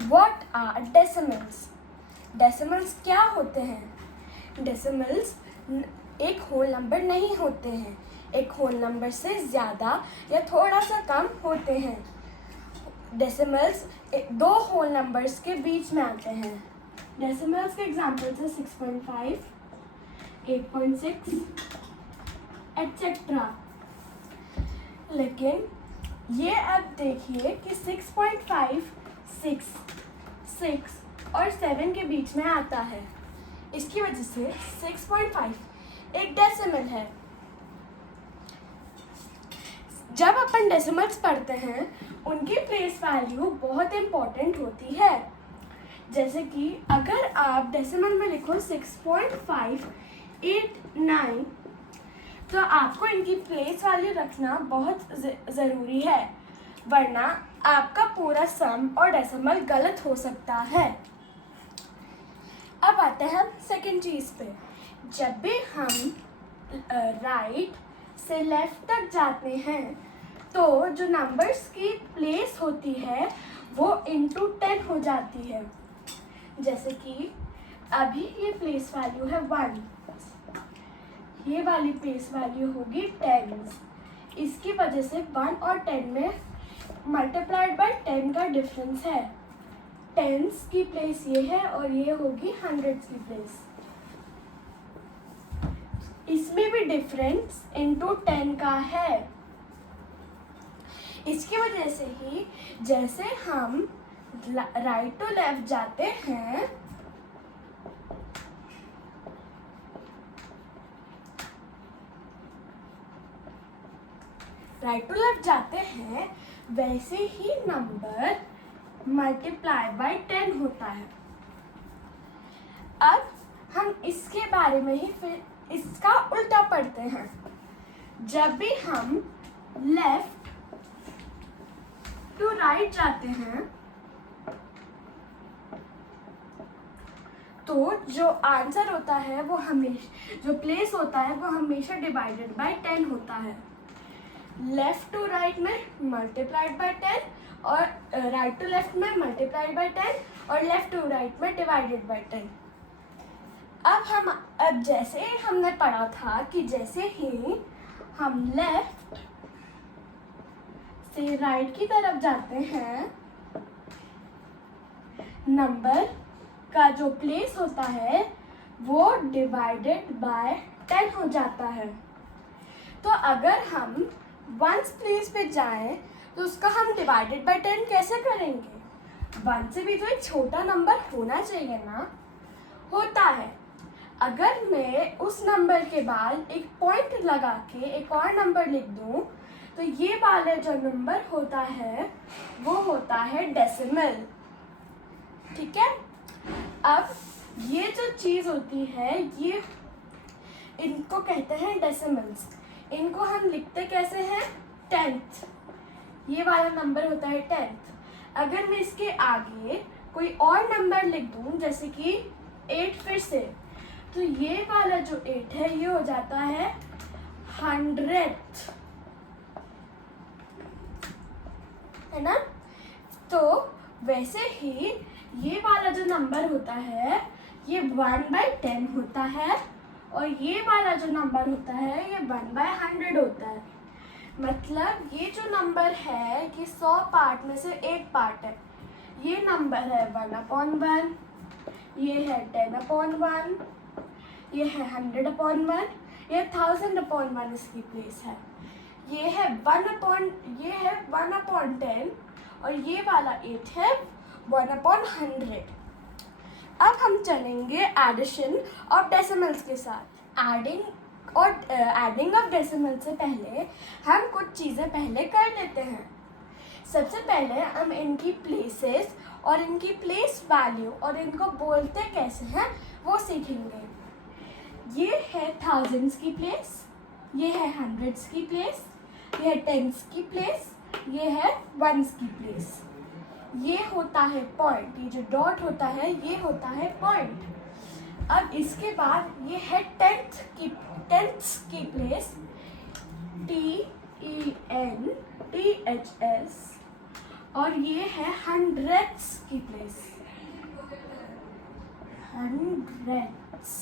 What are decimals? Decimals क्या होते हैं? डेसिमल्स एक होल नंबर नहीं होते हैं, एक होल नंबर से ज़्यादा या थोड़ा सा कम होते हैं। डेसिमल्स दो होल नंबर्स के बीच में आते हैं। डेसिमल्स के एग्जाम्पल्स हैं 6.5, 8.6 एटसेट्रा। लेकिन ये अब देखिए कि 6.5 6 और 7 के बीच में आता है। इसकी वजह से 6.5 एक डेसिमल है। जब अपन डेसिमल्स पढ़ते हैं उनकी प्लेस वैल्यू बहुत इम्पोर्टेंट होती है। जैसे कि अगर आप डेसिमल में लिखो 6.589 तो आपको इनकी प्लेस वैल्यू रखना बहुत ज़रूरी है, वरना आपका पूरा सम और डेसिमल गलत हो सकता है। अब आते हैं हम सेकेंड चीज़ पे। जब भी हम राइट से लेफ्ट तक जाते हैं तो जो नंबर्स की प्लेस होती है वो इंटू 10 हो जाती है। जैसे कि अभी ये प्लेस वैल्यू है 1, ये वाली प्लेस वैल्यू होगी 10। इसकी वजह से 1 और 10 में मल्टीप्लाइड बाय 10 का डिफरेंस है। टेंस की प्लेस ये है और ये होगी हंड्रेड्स की प्लेस। इसमें भी डिफरेंस इंटू 10 का है। इसकी वजह से ही जैसे हम राइट टू लेफ्ट जाते हैं वैसे ही नंबर मल्टीप्लाई बाय 10 होता है। अब हम इसके बारे में ही फिर इसका उल्टा पढ़ते हैं। जब भी हम लेफ्ट टू राइट जाते हैं तो जो आंसर होता है वो हमेशा, जो प्लेस होता है वो हमेशा डिवाइडेड बाय 10 होता है। लेफ्ट टू राइट में मल्टीप्लाइड बाय 10 और राइट टू लेफ्ट में मल्टीप्लाइड बाय 10 और लेफ्ट टू राइट में डिवाइडेड बाय 10। अब जैसे हमने पढ़ा था कि जैसे ही हम लेफ्ट से राइट की तरफ जाते हैं नंबर का जो प्लेस होता है वो डिवाइडेड बाय 10 हो जाता है। तो अगर हम वंस प्लेस पे जाएं तो उसका हम डिवाइडेड बाय 10 कैसे करेंगे? 1 से भी तो एक छोटा नंबर होना चाहिए ना। होता है। अगर मैं उस नंबर के बाद एक पॉइंट लगा के एक और नंबर लिख दूं तो ये वाला जो नंबर होता है वो होता है डेसिमल। ठीक है। अब ये जो चीज़ होती है ये इनको कहते हैं डेसिमल्स। इनको हम लिखते कैसे हैं? 10th। ये वाला नंबर होता है 10th। अगर मैं इसके आगे कोई और नंबर लिख दूं जैसे कि 8 फिर से, तो ये वाला जो 8 है ये हो जाता है 100th, है ना। तो वैसे ही ये वाला जो नंबर होता है ये 1/10 होता है और ये वाला जो नंबर होता है ये 1/100 होता है। मतलब ये जो नंबर है कि 100 पार्ट में से एक पार्ट है। ये नंबर है 1/1, ये है 10/1, ये है 100/1, ये 1000/1 इसकी प्लेस है। ये है 1/10 और ये वाला 8 है 1/100। अब हम चलेंगे एडिशन ऑफ डेसिमल्स के साथ। एडिंग ऑफ डेसिमल से पहले हम कुछ चीज़ें पहले कर लेते हैं। सबसे पहले हम इनकी प्लेसेस और इनकी प्लेस वैल्यू और इनको बोलते कैसे हैं वो सीखेंगे। ये है थाउजेंड्स की प्लेस, ये है हंड्रेड्स की प्लेस, ये है टेंस की प्लेस, ये है वंस की प्लेस। ये होता है पॉइंट, ये जो डॉट होता है ये होता है पॉइंट। अब इसके बाद ये है टेंथ की प्लेस, TENTHS, और ये है हंड्रेड्स की प्लेस, हंड्रेड्स,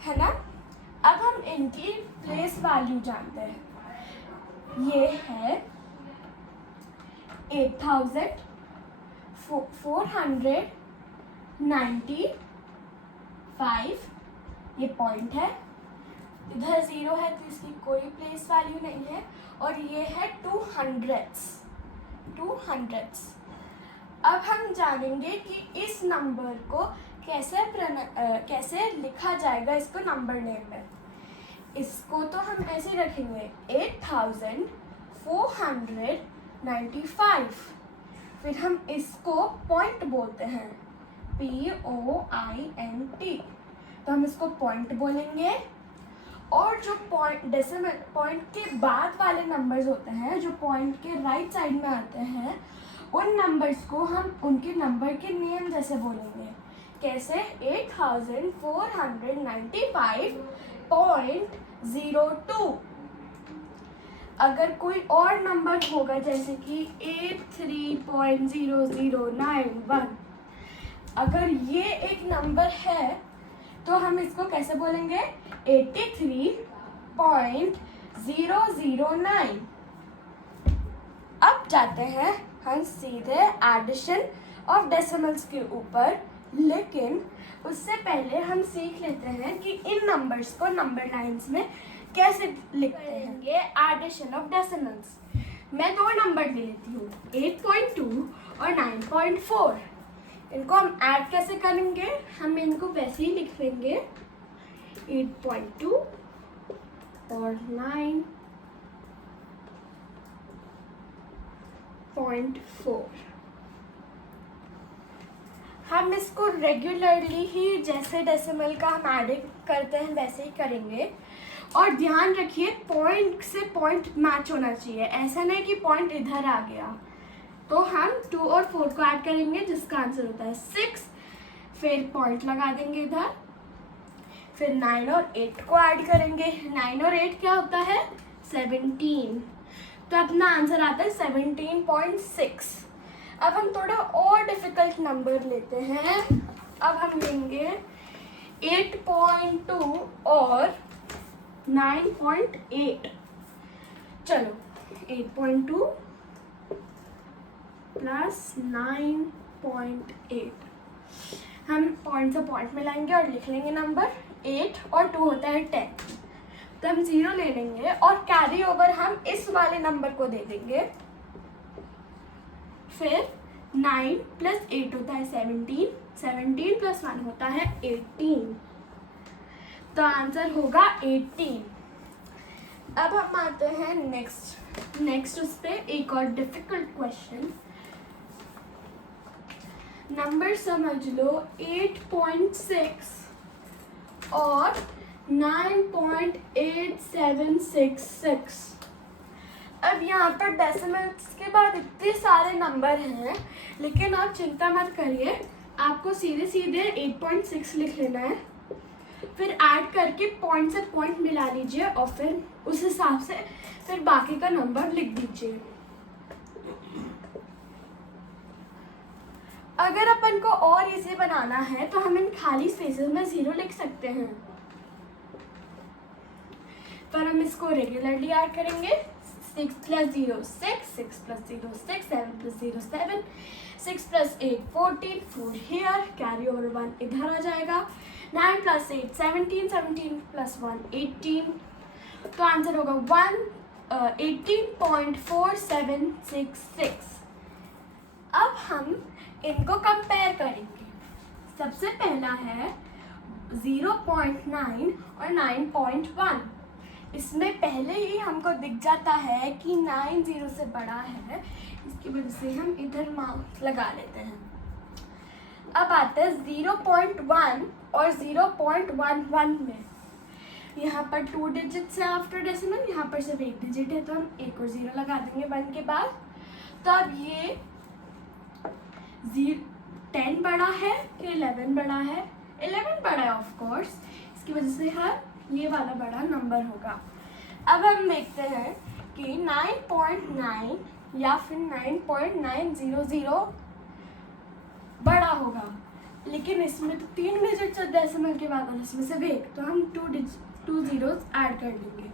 है ना। अब हम इनकी प्लेस वैल्यू जानते हैं। ये है 8495, ये पॉइंट है, इधर 0 है तो इसकी कोई प्लेस वैल्यू नहीं है, और ये है 200s। अब हम जानेंगे कि इस नंबर को कैसे लिखा जाएगा इसको नंबर नेम में। इसको तो हम ऐसे रखेंगे 8495, फिर हम इसको पॉइंट बोलते हैं, POINT, तो हम इसको पॉइंट बोलेंगे। और जो डेसिमल पॉइंट के बाद वाले नंबर्स होते हैं, जो पॉइंट के राइट साइड में आते हैं, उन नंबर्स को हम उनके नंबर के नेम जैसे बोलेंगे। कैसे? 8495.02। अगर कोई और नंबर होगा जैसे कि 83.0091, अगर ये एक नंबर है तो हम इसको कैसे बोलेंगे? 83.009। अब जाते हैं हम सीधे एडिशन ऑफ डेसिमल्स के ऊपर, लेकिन उससे पहले हम सीख लेते हैं कि इन नंबर्स को नंबर लाइंस में कैसे लिखते हैं। एडिशन ऑफ डेसिमल्स, मैं दो नंबर ले लेती हूँ, 8.2 और 9.4। इनको हम ऐड कैसे करेंगे? हम इनको वैसे ही लिख लेंगे, 8.2 और 9.4। हम इसको रेगुलरली ही जैसे डेसिमल का हम एडिंग करते हैं वैसे ही करेंगे। और ध्यान रखिए, पॉइंट से पॉइंट मैच होना चाहिए, ऐसा नहीं कि पॉइंट इधर आ गया। तो हम 2 और 4 को ऐड करेंगे जिसका आंसर होता है 6, फिर पॉइंट लगा देंगे इधर, फिर 9 और 8 को ऐड करेंगे। 9 और 8 क्या होता है? 17, तो अपना आंसर आता है 17.6। अब हम थोड़ा और डिफिकल्ट नंबर लेते हैं। अब हम लेंगे 8.2 और 9.8। चलो, 8.2 प्लस 9.8, हम पॉइंट से पॉइंट मिलाएंगे और लिख लेंगे नंबर। 8 और 2 होता है 10, तो हम 0 ले लेंगे और कैरी ओवर हम इस वाले नंबर को दे देंगे। फिर 9 प्लस 8 होता है 17, 17 प्लस 1 होता है 18, तो आंसर होगा 18। अब हम आते हैं नेक्स्ट उस पे एक और डिफिकल्ट क्वेश्चन। नंबर समझ लो 8.6 और 9.8766। अब यहाँ पर डेसिमल्स के बाद इतने सारे नंबर हैं, लेकिन आप चिंता मत करिए, आपको सीधे 8.6 लिख लेना है, फिर ऐड करके पॉइंट से पॉइंट मिला लीजिए और फिर उस हिसाब से फिर बाकी का नंबर लिख दीजिए। अगर अपन को और इसे बनाना है तो हम इन खाली स्पेसेस में 0 लिख सकते हैं, पर हम इसको रेगुलरली ऐड करेंगे। 6 + 0 6, 6 + 0 6, 7 + 0 7, 6 + 8 14, 4 here, कैरी ओवर 1 इधर आ जाएगा। 9 + 8 17, 17 + 1 18, तो आंसर होगा 18.4766। अब हम इनको कंपेयर करेंगे। सबसे पहला है 0.9 और 9.1। इसमें पहले ही हमको दिख जाता है कि 9 0 से बड़ा है, इसकी वजह से हम इधर माउस लगा लेते हैं। अब आता है 0.1 और 0.11 में। यहाँ पर 2 डिजिट्स है आफ्टर डेसिमल, यहाँ पर सिर्फ 1 डिजिट है, तो हम 1 और 0 लगा देंगे 1 के बाद। तो अब ये 10 बड़ा है कि 11 बड़ा है? 11 बड़ा है ऑफ कोर्स, इसकी वजह से हर ये वाला बड़ा नंबर होगा। अब हम देखते हैं कि 9.9 या फिर 9.900 बड़ा होगा। लेकिन इसमें तो 3 डिजिट्स डेसिमल के बाद और इसमें से एक, तो हम 2 जीरोस ऐड कर लेंगे।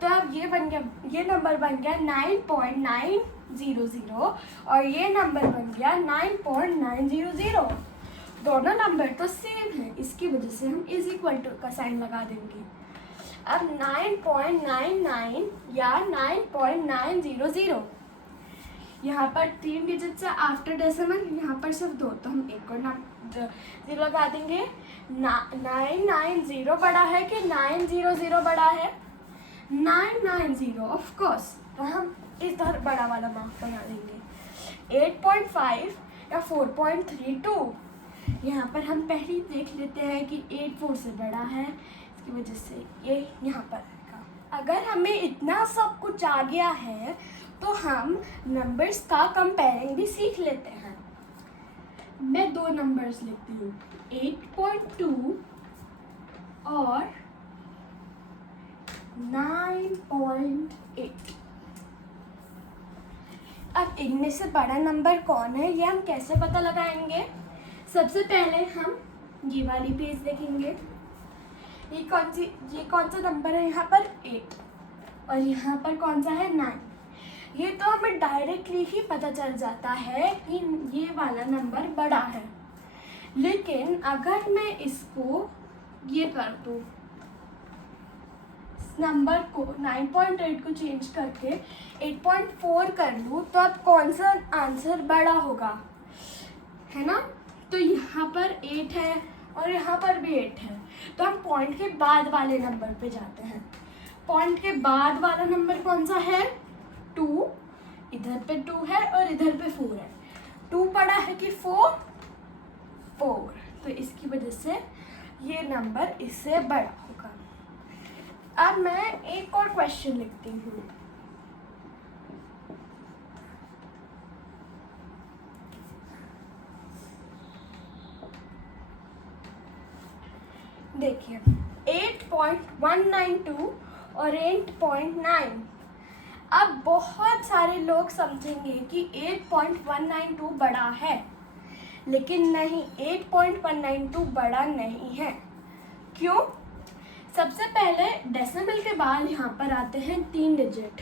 तो अब ये बन गया, ये नंबर बन गया 9.900 और ये नंबर बन गया 9.900। दोनों नंबर तो सेम है, इसकी वजह से हम इज इक्वल टू का साइन लगा देंगे। अब 9.99 या 9.900, यहाँ पर 3 डिजिट से आफ्टर डेसिमल, यहाँ पर सिर्फ 2, तो हम एक और 0 लगा देंगे। 990 बड़ा है कि 900 बड़ा है? 990 ऑफ कोर्स, तो हम इधर बड़ा वाला मार्क बना देंगे। 8.5 या 4.32, यहाँ पर हम पहले ही देख लेते हैं कि 8 4 से बड़ा है, इसकी वजह से ये यहाँ पर आएगा। अगर हमें इतना सब कुछ आ गया है तो हम नंबर्स का कंपेयरिंग भी सीख लेते हैं। मैं 2 नंबर्स लिखती हूँ, 8.2 और 9.8। अब इनमें से बड़ा नंबर कौन है ये हम कैसे पता लगाएंगे? सबसे पहले हम ये वाली पेज देखेंगे। ये कौन सा नंबर है? यहाँ पर 8 और यहाँ पर कौन सा है? 9। ये तो हमें डायरेक्टली ही पता चल जाता है कि ये वाला नंबर बड़ा है। लेकिन अगर मैं इसको ये कर दूँ, नंबर को 9.8 को चेंज करके 8.4 कर लूँ, तो अब कौन सा आंसर बड़ा होगा, है ना? तो यहाँ पर 8 है और यहाँ पर भी 8 है, तो हम पॉइंट के बाद वाले नंबर पे जाते हैं। पॉइंट के बाद वाला नंबर कौन सा है? 2। इधर पे 2 है और इधर पे 4 है। 2 बड़ा है कि 4? 4, तो इसकी वजह से ये नंबर इससे बड़ा होगा। अब मैं एक और क्वेश्चन लिखती हूँ। देखिए 8.192 और 8.9। अब बहुत सारे लोग समझेंगे कि 8.192 बड़ा है, लेकिन नहीं, 8.192 बड़ा नहीं है। क्यों? सबसे पहले डेसिमल के बाद यहाँ पर आते हैं 3 डिजिट,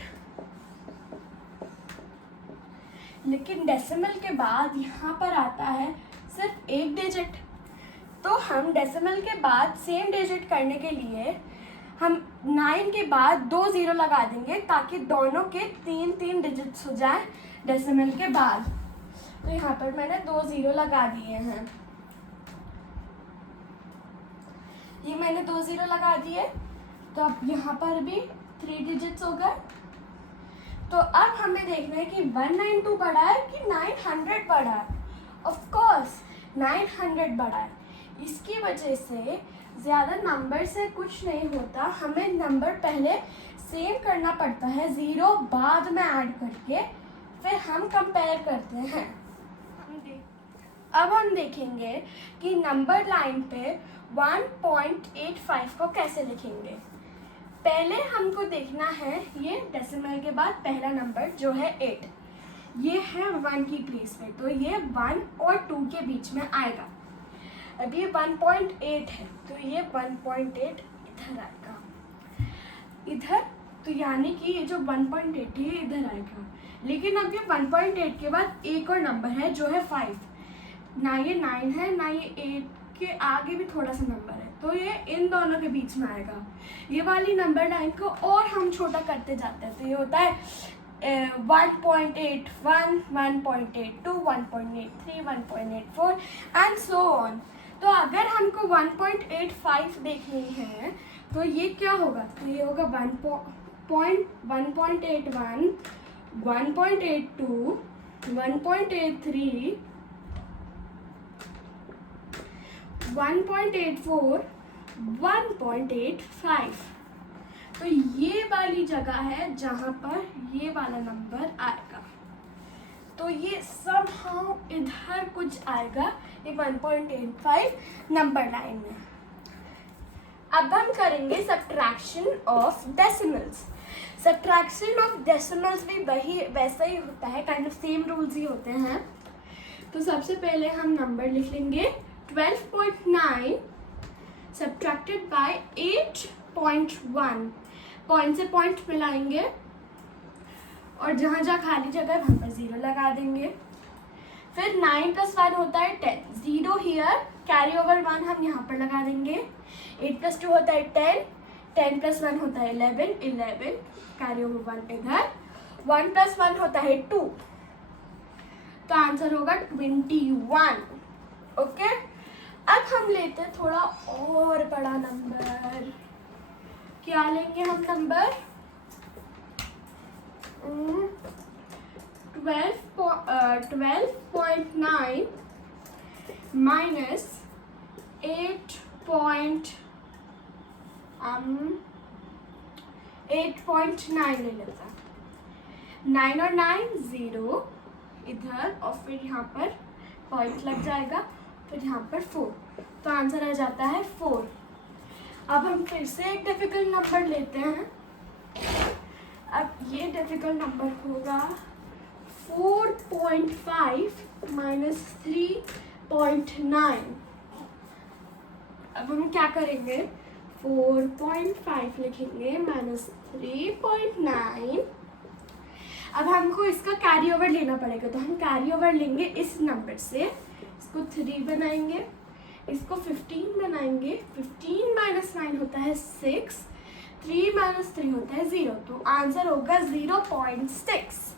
लेकिन डेसिमल के बाद यहाँ पर आता है सिर्फ 1 डिजिट। तो हम डेसिमल के बाद सेम डिजिट करने के लिए हम 9 के बाद 2 0 लगा देंगे, ताकि दोनों के 3 डिजिट्स हो जाए डेसिमल के बाद। तो यहाँ पर मैंने 2 0 लगा दिए हैं। ये मैंने 2 0 लगा दिए, तो अब यहाँ पर भी 3 डिजिट्स हो गए। तो अब हमें देखना है कि 192 बड़ा है कि 900 बड़ा है। ऑफ कोर्स 900 बड़ा है। इसकी वजह से ज़्यादा नंबर से कुछ नहीं होता, हमें नंबर पहले सेम करना पड़ता है, 0 बाद में ऐड करके फिर हम कंपेयर करते हैं। अब हम देखेंगे कि नंबर लाइन पे 1.85 को कैसे लिखेंगे। पहले हमको देखना है ये डेसिमल के बाद पहला नंबर जो है 8, ये है 1 की प्लेस पे, तो ये 1 और 2 के बीच में आएगा। अब ये 1.8 है, तो ये 1.8 इधर आएगा, इधर, तो यानी कि ये जो 1.8 है इधर आएगा। लेकिन अब ये 1.8 के बाद एक और नंबर है जो है 5, ना ये 9 है ना ये 8 के आगे भी थोड़ा सा नंबर है, तो ये इन दोनों के बीच में आएगा। ये वाली नंबर लाइन को और हम छोटा करते जाते हैं, तो ये होता है 1.81, 1.82, 1.83, 1.84 एंड सो ऑन। तो अगर हमको 1.85 देखनी है तो ये क्या होगा? तो ये होगा 1.81, 1.82, 1.83, 1.84, 1.85। तो ये वाली जगह है जहाँ पर ये वाला नंबर आएगा। तो ये somehow इधर कुछ आएगा, ये 1.85 नंबर लाइन में। अब हम करेंगे subtraction of decimals. Subtraction of decimals भी वही वैसा ही होता है, काइंड ऑफ सेम रूल्स ही होते हैं। तो सबसे पहले हम नंबर लिख लेंगे 12.9 सब्ट्रैक्टेड बाय 8.1, पॉइंट से पॉइंट मिलाएंगे और जहाँ जहाँ खाली जगह वहाँ पर 0 लगा देंगे। फिर 9 + 1 होता है 10, 0 हियर, कैरी ओवर 1 हम यहाँ पर लगा देंगे। 8 + 2 होता है 10, 10 + 1 होता है 11, 11 कैरी ओवर 1 इधर। 1 + 1 होता है 2, तो आंसर होगा 21। ओके, अब हम लेते हैं थोड़ा और बड़ा नंबर। क्या लेंगे हम नंबर? 12.9 minus 8.9 ले लेता। 9 और 9 0 इधर, और फिर यहाँ पर पॉइंट लग जाएगा, फिर यहाँ पर 4, तो आंसर आ जाता है 4। अब हम फिर से एक डिफिकल्ट नंबर लेते हैं। अब ये डिफिकल्ट नंबर होगा 4.5 minus 3.9। अब हम क्या करेंगे? 4.5 लिखेंगे माइनस 3.9। अब हमको इसका कैरी ओवर लेना पड़ेगा, तो हम कैरी ओवर लेंगे इस नंबर से, इसको 3 बनाएंगे, इसको 15 बनाएंगे। 15 - 9 होता है 6, 3 - 3 होता है 0, तो आंसर होगा 0.6।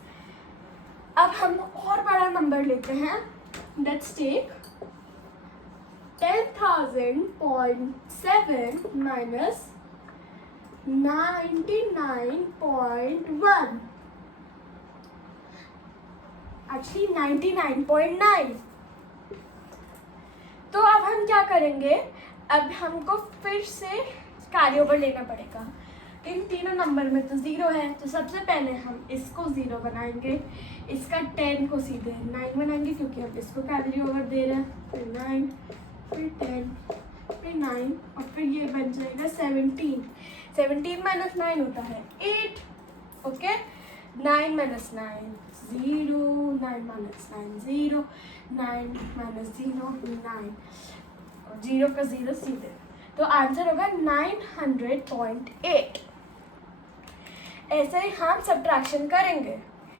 अब हम और बड़ा नंबर लेते हैं। Let's take 10,000.7 minus 99.1, actually 99.9। तो अब हम क्या करेंगे? अब हमको फिर से कैरी ओवर लेना पड़ेगा। इन तीनों नंबर में तो 0 है, तो सबसे पहले हम इसको 0 बनाएंगे, इसका 10 को सीधे 9 बनाएंगे, क्योंकि हम इसको कैरी ओवर दे रहे हैं। फिर 9, फिर 10, फिर 9, और फिर ये बन जाएगा 17। 17 - 9 होता है 8। ओके, 9 - 9 0, 9 - 9 0, 9 - 0 9, और 0 का 0 सीधे, तो आंसर होगा 900.8। ऐसे ही हम सब्ट्रैक्शन करेंगे।